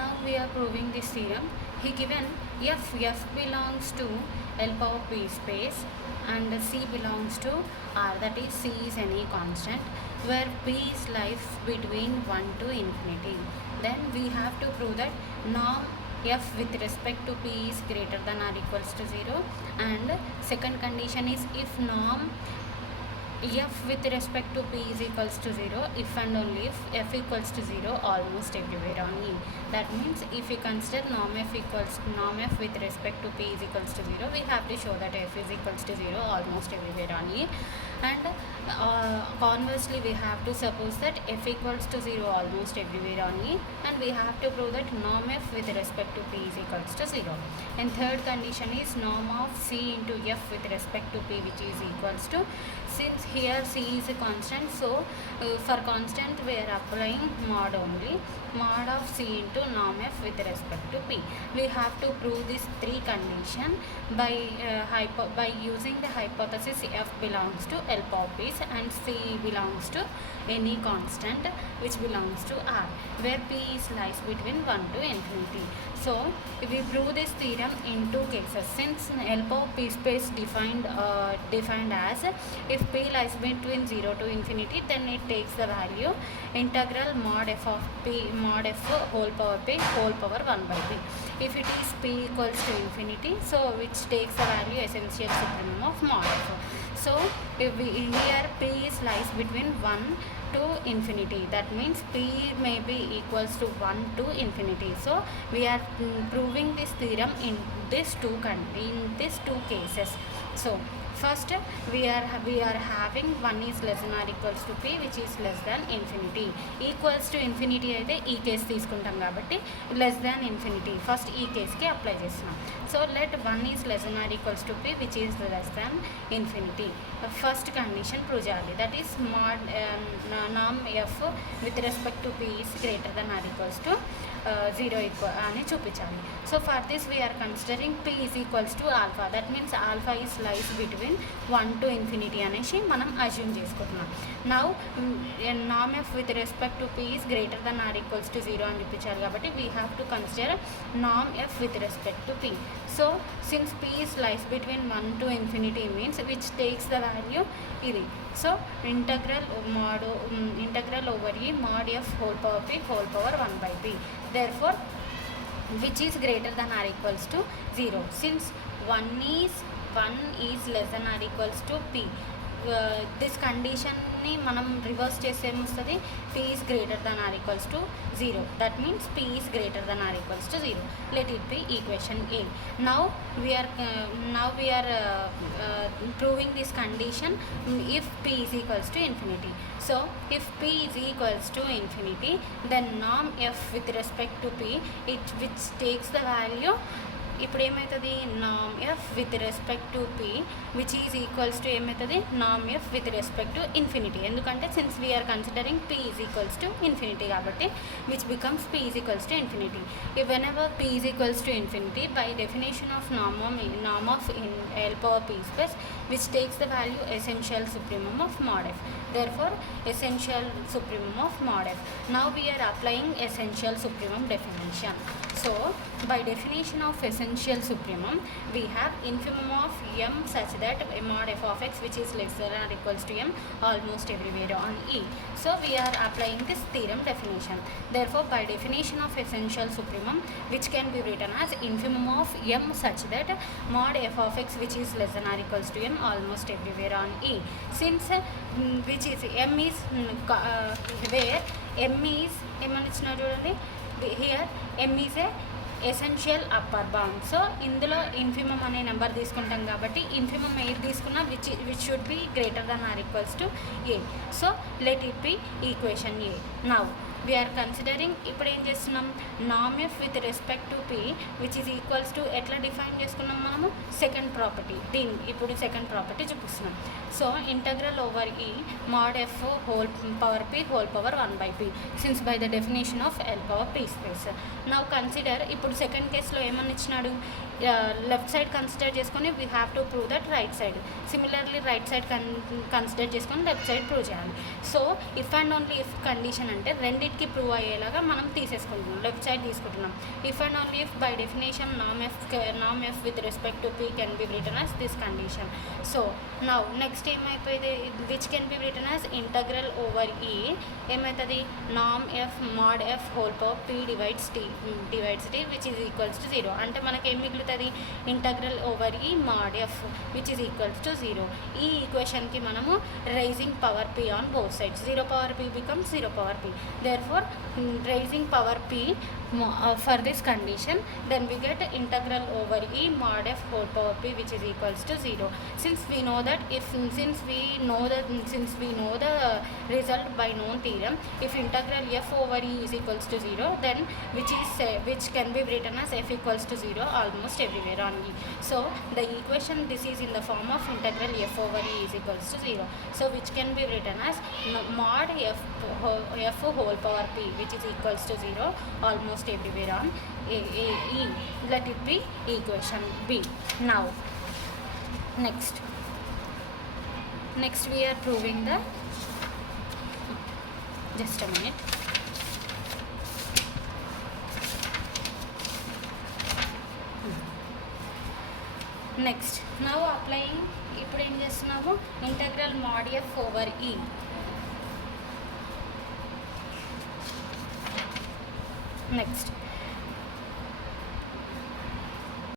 Now we are proving this theorem. He given f belongs to L power p space and c belongs to r, that is c is any constant where p is lies between 1 to infinity. Then we have to prove that norm f with respect to p is greater than or equals to 0, and second condition is if norm f with respect to p is equals to 0 if and only if f equals to 0 almost everywhere on E. That means if we consider norm f with respect to p is equals to 0, we have to show that f is equals to 0 almost everywhere on E, and conversely we have to suppose that f equals to 0 almost everywhere on E, and we have to prove that norm f with respect to p is equals to 0. And third condition is norm of c into f with respect to p which is equals to, since here c is a constant, so for constant we are applying mod only, mod of c into norm f with respect to p. We have to prove these three conditions by using the hypothesis f belongs to L power p and c belongs to any constant which belongs to r, where p is lies between 1 to infinity. So we prove this theorem in two cases. Since L power p space defined as if p lies between 0 to infinity, then it takes the value integral mod f of p mod f whole power p whole power 1 by p. If it is p equals to infinity, so which takes the value essential supremum of mod f. So if here p is lies between 1 to infinity, that means p may be equals to 1 to infinity. So we are proving this theorem in these two cases. So first we are having 1 is less than or equals to p which is less than infinity. Equals to infinity అయితే ఈ case తీసుకుంటాం కాబట్టి less than infinity first ఈ కేసుకి apply చేస్తున్నాం. So let 1 is less than or equals to p which is less than infinity. First condition prove చేయాలి, that is mod norm f with respect to p is greater than or equals to 0 అని చూపించాలి. So for this we're considering p is equals to alpha, that means alpha is lies between 1 to infinity అనేసి మనం assume చేసుకుంటున్నాం. Now norm f with respect to p is greater than or equals to 0 అని చూపించాలి కాబట్టి we have to consider norm f with respect to p. So since p is lies between 1 to infinity means which takes the value ఇది. So integral over e mod f whole power p whole power 1 by p. Therefore which is greater than or equals to 0. Since 1 is less than or equals to p, this condition ni మనం reverse చేస్తే ఏమొస్తుంది, p is greater than or equals to 0. that means p is greater than or equals to 0. let it be equation A. Now we are proving this condition if p is equals to infinity. So if p is equals to infinity, then norm f with respect to p which takes the value, ఇప్పుడు ఏమవుతుంది నామ్ f with respect to p which is equals to ఏమవుతుంది నామ్ f with respect to infinity. ఎందుకంటే since we are considering p is equals to infinity కాబట్టి which becomes p is equals to infinity. Whenever p is equals to infinity by definition of norm of L power p space which takes the value essential supremum of mod f. Therefore essential supremum of mod f. Now we are applying essential supremum definition. So by definition of essential supremum we have infimum of m such that mod f of x which is less than or equals to m almost everywhere on E. So we are applying this theorem definition. Therefore by definition of essential supremum which can be written as infimum of m such that mod f of x which is less than or equals to m almost everywhere on E. Since which is m is where m is ఏమని ఇచ్చినా చూడండి, here m is a essential upper bound. So ఇందులో infimum అనే number తీసుకుంటాం కాబట్టి infimum ఏది తీసుకున్నా which should be greater than or equals to a. So let it be equation a. Now we are considering ఇప్పుడు ఏం చేస్తున్నాం, నామ్ f with respect to p which is equals to ఎట్లా డిఫైన్ చేసుకున్నాం మనము సెకండ్ ప్రాపర్టీ. ఇప్పుడు సెకండ్ ప్రాపర్టీ చూపిస్తున్నాం. So integral over E mod f whole power p whole power 1 by p since by the definition of L power p space. Now consider ఇప్పుడు second కేసులో ఏమని ఇచ్చినాడు, left side consider చేసుకొని we have to prove that right side. Similarly right side consider చేసుకొని left side prove చేయాలి. So if and only if condition అంటే రెండింటి రెండింటికి ప్రూవ్ అయ్యేలాగా మనం తీసేసుకుంటున్నాం, లెఫ్ట్ సైడ్ తీసుకుంటున్నాం. If and only if by definition నామ్ f with respect to p can be written as this condition. So now next ఏమైపోయింది, which can be written as integral over E ఏమవుతుంది, నామ్ f mod f whole power p divides t which is equals to 0. అంటే మనకి ఏం మిగులుతుంది, integral over E mod f which is equals to 0. ఈ ఈక్వేషన్కి మనము raising power p on both sides, 0 power p becomes 0 power p, therefore raising power p for this condition, then we get integral over e mod f whole power p which is equals to 0. Since we know the result by known theorem, if integral f over e is equals to 0, then which can be written as f equals to 0 almost everywhere on e. So the equation this is in the form of integral f over e is equals to 0. So which can be written as mod f whole power p which is equals to 0 almost everywhere on e. Let it be equation b. Now next we are proving the, just a minute, next now applying, ఇప్పుడు ఏం చేస్తున్నాము, integral mod f over e. Next